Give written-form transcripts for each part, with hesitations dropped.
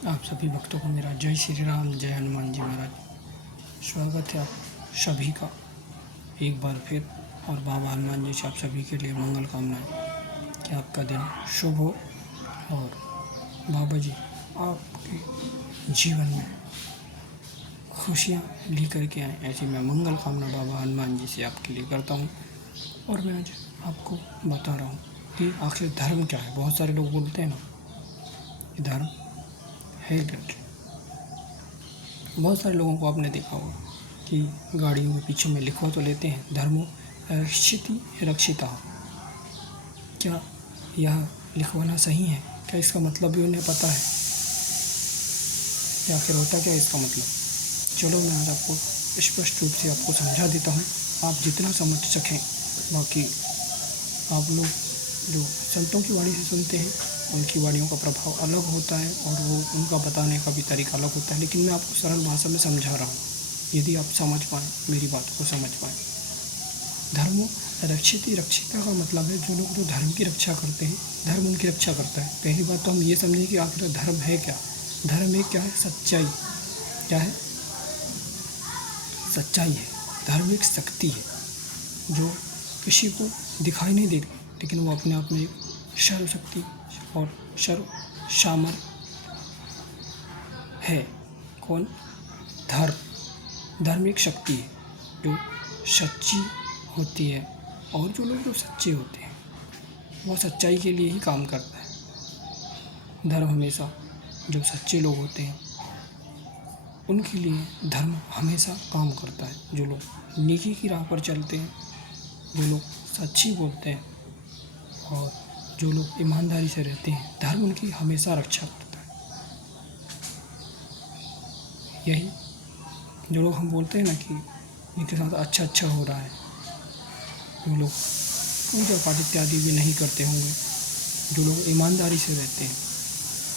आप सभी भक्तों को मेरा जय श्री राम, जय हनुमान जी महाराज। स्वागत है आप सभी का एक बार फिर। और बाबा हनुमान जी से आप सभी के लिए मंगल कामनाएं कि आपका दिन शुभ हो और बाबा जी आपके जीवन में खुशियाँ लेकर के आएँ, ऐसी मैं मंगल कामना बाबा हनुमान जी से आपके लिए करता हूँ। और मैं आज आपको बता रहा हूँ कि आखिर धर्म क्या है। बहुत सारे लोग बोलते हैं ना कि धर्म है क्या। बहुत सारे लोगों को आपने देखा होगा कि गाड़ियों के पीछे में लिखवा तो लेते हैं धर्मो रक्षिति रक्षिता। क्या यह लिखवाना सही है? क्या इसका मतलब भी उन्हें पता है या आखिर होता क्या इसका मतलब? चलो मैं आज आपको स्पष्ट रूप से आपको समझा देता हूँ, आप जितना समझ सकें। बाकी आप लोग जो संतों की वाणी से सुनते हैं उनकी वाणियों का प्रभाव अलग होता है और वो उनका बताने का भी तरीका अलग होता है, लेकिन मैं आपको सरल भाषा में समझा रहा हूँ, यदि आप समझ पाएँ, मेरी बात को समझ पाएँ। धर्मो रक्षिति रक्षिता का मतलब है जो लोग जो धर्म की रक्षा करते हैं, धर्म उनकी रक्षा करता है। पहली बात तो हम ये समझें कि आखिर धर्म है क्या। धर्म एक क्या है? सच्चाई। क्या है? सच्चाई है। धर्म एक शक्ति है जो किसी को दिखाई नहीं देती, लेकिन वो अपने आप में एक सर्वशक्ति और सर्व सामर्थ्य है। कौन? धर्म। धर्म एक शक्ति है जो सच्ची होती है, और जो लोग जो सच्चे होते हैं वो सच्चाई के लिए ही काम करता है। धर्म हमेशा जो सच्चे लोग होते हैं उनके लिए धर्म हमेशा काम करता है। जो लोग नेकी की राह पर चलते हैं, जो लोग सच्ची बोलते हैं और जो लोग ईमानदारी से रहते हैं, धर्म उनकी हमेशा रक्षा करता है। यही जो लोग हम बोलते हैं ना कि इनके साथ अच्छा हो रहा है, जो लोग पूजा पाठ इत्यादि भी नहीं करते होंगे, जो लोग ईमानदारी से रहते हैं,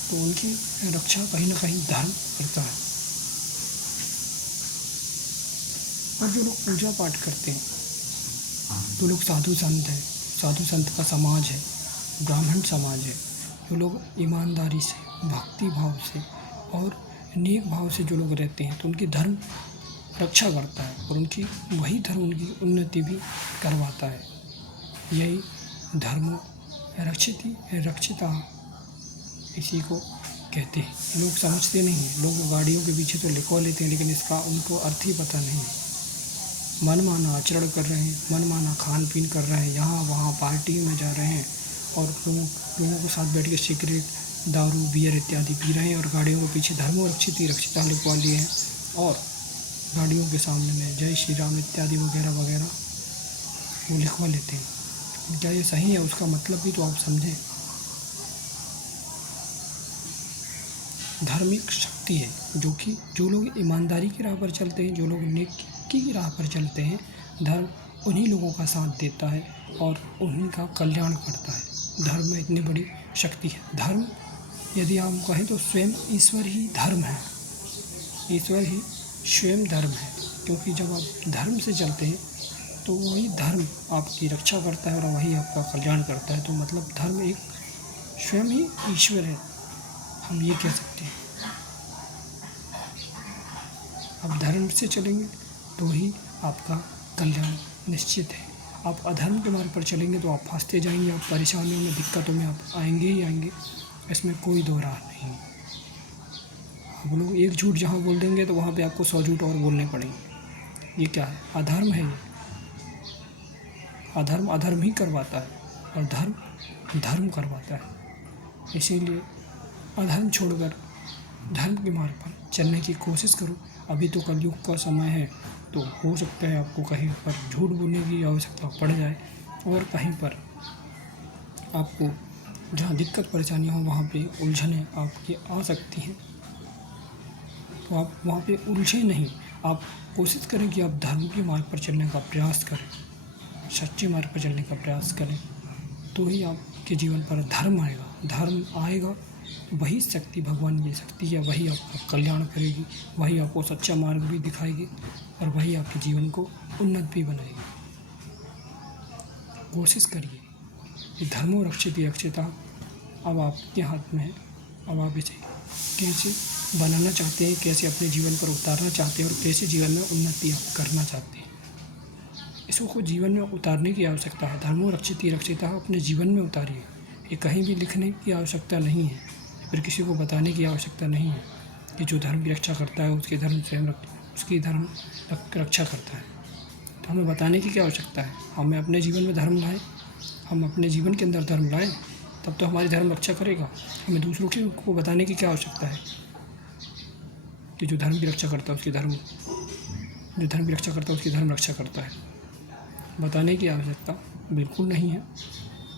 तो उनकी रक्षा कहीं ना कहीं धर्म करता है। और जो लोग पूजा पाठ करते हैं, जो लोग साधु संत हैं, साधु संत का समाज है, ब्राह्मण समाज है, जो लोग ईमानदारी से, भक्ति भाव से और नेक भाव से जो लोग रहते हैं, तो उनकी धर्म रक्षा करता है और उनकी वही धर्म उनकी उन्नति भी करवाता है। यही धर्मो रक्षिति रक्षिता इसी को कहते हैं। लोग समझते नहीं हैं, लोग गाड़ियों के पीछे तो लिखवा लेते हैं, लेकिन इसका उनको अर्थ ही पता नहीं है। मनमाना आचरण कर रहे हैं, मनमाना खान पीन कर रहे हैं, यहाँ वहाँ पार्टी में जा रहे हैं और लोगों के साथ बैठ के सिगरेट, दारू, बियर इत्यादि पी रहे हैं और गाड़ियों के पीछे धर्मो रक्षिति रक्षिता लिखवा लिए हैं और गाड़ियों के सामने में जय श्री राम इत्यादि वगैरह वगैरह वो लिखवा लेते हैं। क्या ये सही है? उसका मतलब भी तो आप समझें। धार्मिक शक्ति है जो लोग ईमानदारी की राह पर चलते हैं, जो लोग नेकी की राह पर चलते हैं, धर्म उन्हीं लोगों का साथ देता है और उन्हीं का कल्याण करता है। धर्म में इतनी बड़ी शक्ति है। धर्म यदि हम कहें तो स्वयं ईश्वर ही धर्म है। ईश्वर ही स्वयं धर्म है, क्योंकि जब आप धर्म से चलते हैं तो वही धर्म आपकी रक्षा करता है और वही आपका कल्याण करता है। तो मतलब धर्म एक स्वयं ही ईश्वर है, हम ये कह सकते हैं। आप धर्म से चलेंगे तो ही आपका कल्याण निश्चित है। आप अधर्म के मार्ग पर चलेंगे तो आप फंसते जाएंगे, आप परेशानियों में, दिक्कतों में आप आएंगे ही आएंगे, इसमें कोई दो राह नहीं। आप लोग एक झूठ जहाँ बोल देंगे तो वहाँ पे आपको 100 झूठ और बोलने पड़ेंगे। ये क्या है? अधर्म है। ये अधर्म अधर्म ही करवाता है और धर्म धर्म करवाता है। इसीलिए अधर्म छोड़कर धर्म के मार्ग पर चलने की कोशिश करो। अभी तो कलयुग का समय है, तो हो सकता है आपको कहीं पर झूठ बोलने की आवश्यकता पड़ जाए और कहीं पर आपको जहाँ दिक्कत परेशानियाँ हो वहाँ पे उलझनें आपकी आ सकती हैं, तो आप वहाँ पे उलझे नहीं। आप कोशिश करें कि आप धर्म के मार्ग पर चलने का प्रयास करें, सच्चे मार्ग पर चलने का प्रयास करें, तो ही आपके जीवन पर धर्म आएगा। धर्म आएगा, वही शक्ति, भगवान की शक्ति है, वही आपका कल्याण करेगी, वही आपको सच्चा मार्ग भी दिखाएगी और वही आपके जीवन को उन्नत भी बनाएगी। कोशिश करिए कि धर्मो रक्षिति रक्षिता अब आपके हाथ में है। अब आप इसे कैसे बनाना चाहते हैं, कैसे अपने जीवन पर उतारना चाहते हैं और कैसे जीवन में उन्नति आप करना चाहते हैं, इसको जीवन में उतारने की आवश्यकता है। धर्मो रक्षिति रक्षिता अपने जीवन में उतारिए। ये कहीं भी लिखने की आवश्यकता नहीं है, फिर किसी को बताने की आवश्यकता नहीं है कि जो धर्म की रक्षा करता है उसकी धर्म रक्षा करता है। तो हमें बताने की क्या आवश्यकता है? हमें अपने जीवन में धर्म लाएं, हम अपने जीवन के अंदर धर्म लाएं, तब तो हमारी धर्म रक्षा करेगा। हमें दूसरों को बताने की क्या आवश्यकता है कि जो धर्म की रक्षा करता है उसकी धर्म रक्षा करता है। बताने की आवश्यकता बिल्कुल नहीं है।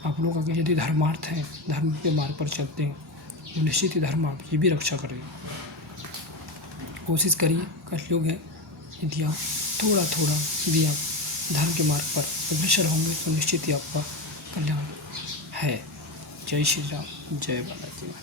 आप लोग अगर यदि धर्मार्थ हैं, धर्म के मार्ग पर चलते हैं, तो निश्चित ही धर्म आपकी भी रक्षा करेगा। कोशिश करिए, कलयुग है, यदि आप थोड़ा थोड़ा भी आप धर्म के मार्ग पर अग्रसर होंगे तो निश्चित ही आपका कल्याण है। जय श्री राम, जय बालाजी।